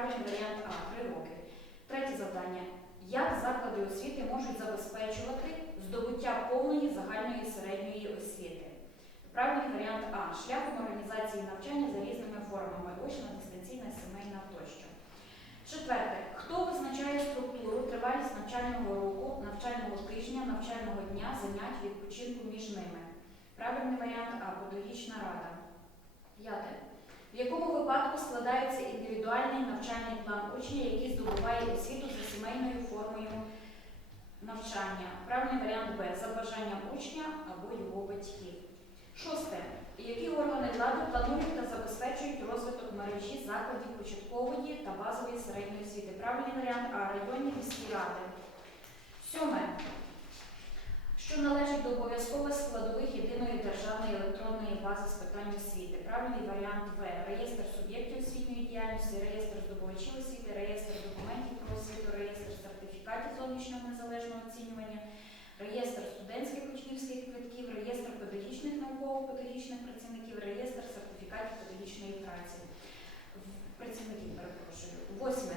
Правильний варіант А 3 роки. Третє завдання. Як заклади освіти можуть забезпечувати здобуття повної загальної середньої освіти? Правильний варіант А шляхом організації навчання за різними формами очна, дистанційна, сімейна тощо. Четверте. Хто визначає структуру, тривалість навчального року, навчального тижня, навчального дня, занять, відпочинку між ними? Правильний варіант А педагогічна рада. П'яте. В якому випадку складається індивідуальний навчальний план учня, який здобуває освіту за сімейною формою навчання? Правильний варіант Б за бажанням учня або його батьків. Шосте. Які органи влади планують та забезпечують розвиток мережі закладів початкової та базової середньої освіти? Правильний варіант А районні міські ради. Сьоме. Що належить до обов'язкових складових єдиної державної електронної бази з питань освіти? Правильний варіант В. Реєстр суб'єктів освітньої діяльності, реєстр здобувачів освіти, реєстр документів про освіту, реєстр сертифікатів зовнішнього незалежного оцінювання, реєстр студентських учнівських квитків, реєстр педагогічних науково-педагогічних працівників, реєстр сертифікатів педагогічної праці. Працівників, перепрошую. Восьме.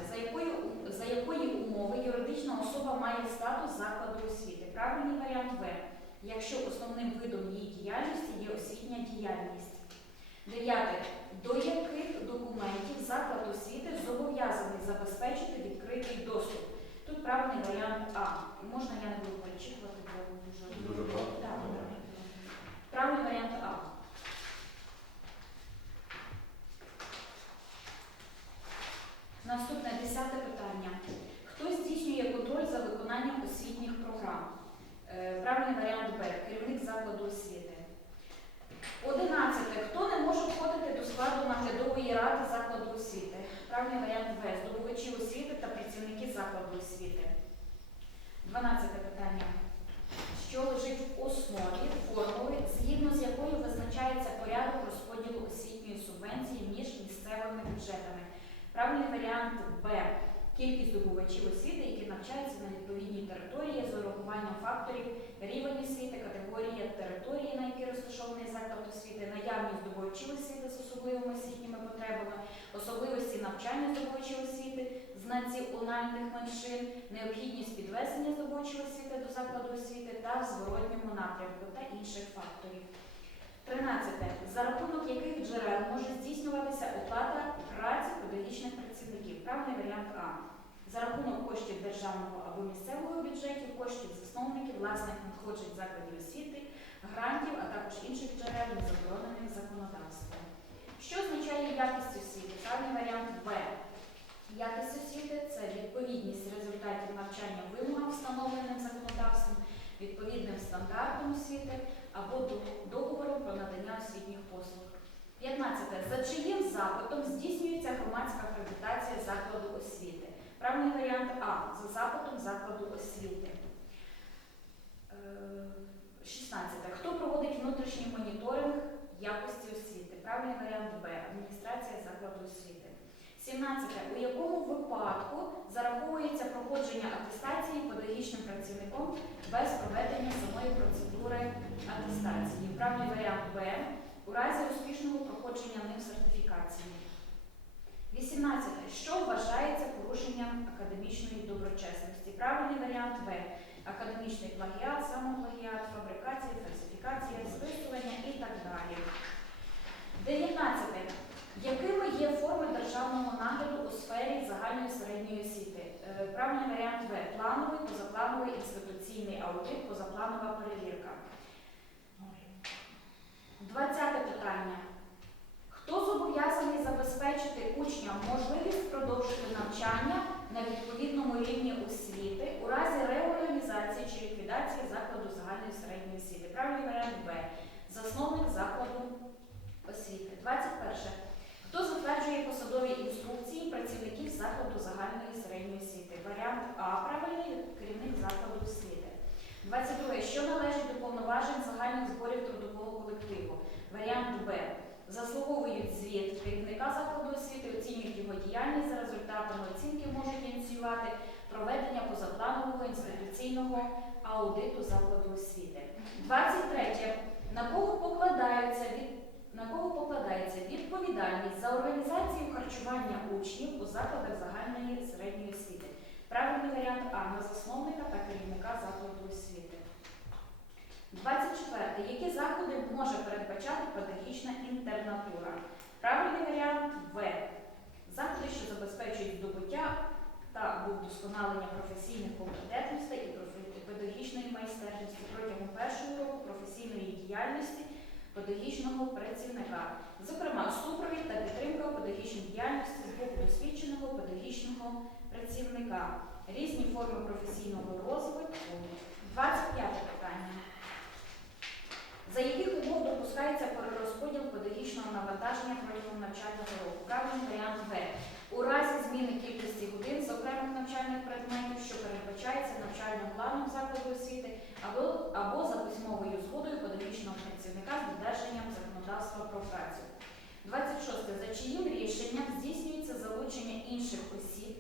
За якої, умови юридична особа має статус закладу освіти? Правильний варіант В. Якщо основним видом її діяльності є освітня діяльність. Дев'яте. До яких документів заклад освіти зобов'язаний забезпечити відкритий доступ? Тут правильний варіант А. Можна я не буду перечитувати, бо дуже. Правильний варіант А. Наступне десяте питання. Хто здійснює контроль за виконанням освітніх програм? Е, Правильний варіант Б. Керівник закладу освіти. Одинадцяте. Хто не може входити до складу наглядової ради закладу освіти? Правильний варіант В. Здобувачі освіти та працівники закладу освіти. Дванадцяте питання що лежить в основі формули, згідно з якою визначається порядок розподілу освітньої субвенції між місцевими бюджетами. Правильний варіант Б. Кількість здобувачів освіти, які навчаються на відповідній території з урахуванням факторів рівень освіти, категорія території, на якій розташований заклад освіти, наявність здобувачів освіти з особливими освітніми потребами, особливості навчання здобувачів освіти з національних меншин, необхідність підвезення здобувачої освіти до закладу освіти та в зворотньому напрямку та інших факторів. 13. За рахунок яких джерел може здійснюватися оплата праці педагогічних працівників? Правильний варіант А. За рахунок коштів державного або місцевого бюджетів, коштів засновників, власних надходжень закладів освіти, грантів, а також інших джерел, заборонених законодавством. Що означає якість освіти? Правильний варіант Б. Якість освіти це відповідність результатів навчання вимогам, встановленим законодавством, відповідним стандартам освіти або договором про надання освітніх послуг. 15. За чиїм запитом здійснюється громадська акредитація закладу освіти? Правильний варіант А. За запитом закладу освіти. Е, 16. Хто проводить внутрішній моніторинг якості освіти? Правильний варіант Б. Адміністрація закладу освіти. 17. У якому випадку зараховується проходження атестації педагогічним працівником без проведення самої процедури атестації? Правильний варіант Б. У разі успішного проходження ним сертифікації. 18. Що вважається порушенням академічної доброчесності? Правильний варіант В. Академічний плагіат, самоплагіат, фабрикація, фальсифікація, списування і так далі. 19. Якими є форми державного нагляду у сфері загальної середньої освіти? Е, Правильний варіант В. Плановий, позаплановий інституційний аудит, позапланова перевірка. 20 питання. Хто зобов'язаний забезпечити учням можливість продовжити навчання на відповідному рівні освіти у разі реорганізації чи ліквідації закладу загальної середньої освіти? Правильний варіант Б. Засновник закладу освіти. 21. Хто затверджує посадові інструкції працівників закладу загальної середньої освіти? Варіант А. Правильний керівник закладу освіти. 22. Що належить до повноважень загальних зборів трудового колективу? Варіант Б. Заслуговують звіт керівника закладу освіти, оцінюють його діяльність за результатами оцінки можуть ініціювати проведення позапланового інституційного аудиту закладу освіти. 23. На кого покладаються від на кого покладається відповідальність за організацію харчування учнів у закладах загальної середньої освіти? Правильний варіант А на засновника та керівника закладу освіти. 24. Які заходи може передбачати педагогічна інтернатура? Правильний варіант В. Заходи, що забезпечують здобуття та вдосконалення професійних компетентностей і педагогічної майстерності протягом першого року професійної діяльності педагогічного працівника, зокрема супровід та підтримка у педагогічній діяльності з боку досвідченого педагогічного працівника, різні форми професійного розвитку. 25 питання. За яких умов допускається перерозподіл педагогічного навантаження протягом навчального року? Правильний варіант В. У разі зміни кількості годин з окремих навчальних предметів, що передбачається навчальним планом закладу освіти, або, або за письмовою згодою педагогічного працівника з додержанням законодавства про працю. 26. За чиїм рішенням здійснюється залучення інших осіб,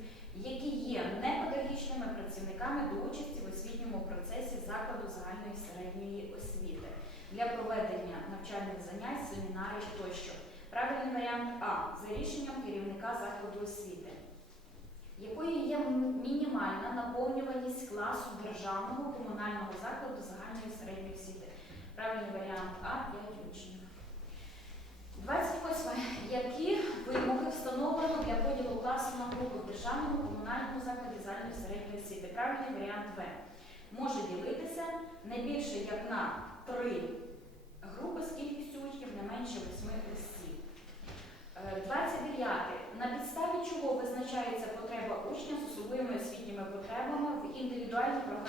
які є непедагогічними працівниками до участі в освітньому процесі закладу загальної середньої освіти для проведення навчальних занять, семінарів тощо. Правильний варіант А за рішенням керівника закладу освіти. Якою є мінімальна наповнюваність класу державного комунального закладу загальної середньої освіти? Правильний варіант А 5 учнів. 28. Які вимоги встановлено для поділу класу на групи в державному комунальному закладі загальної середньої освіти? Правильний варіант В. Може ділитися не більше як на 3 Група з кількістю учнів не менше 8 осіб. Е, 29. На підставі чого визначається потреба учня з особливими освітніми потребами в індивідуальній програмі.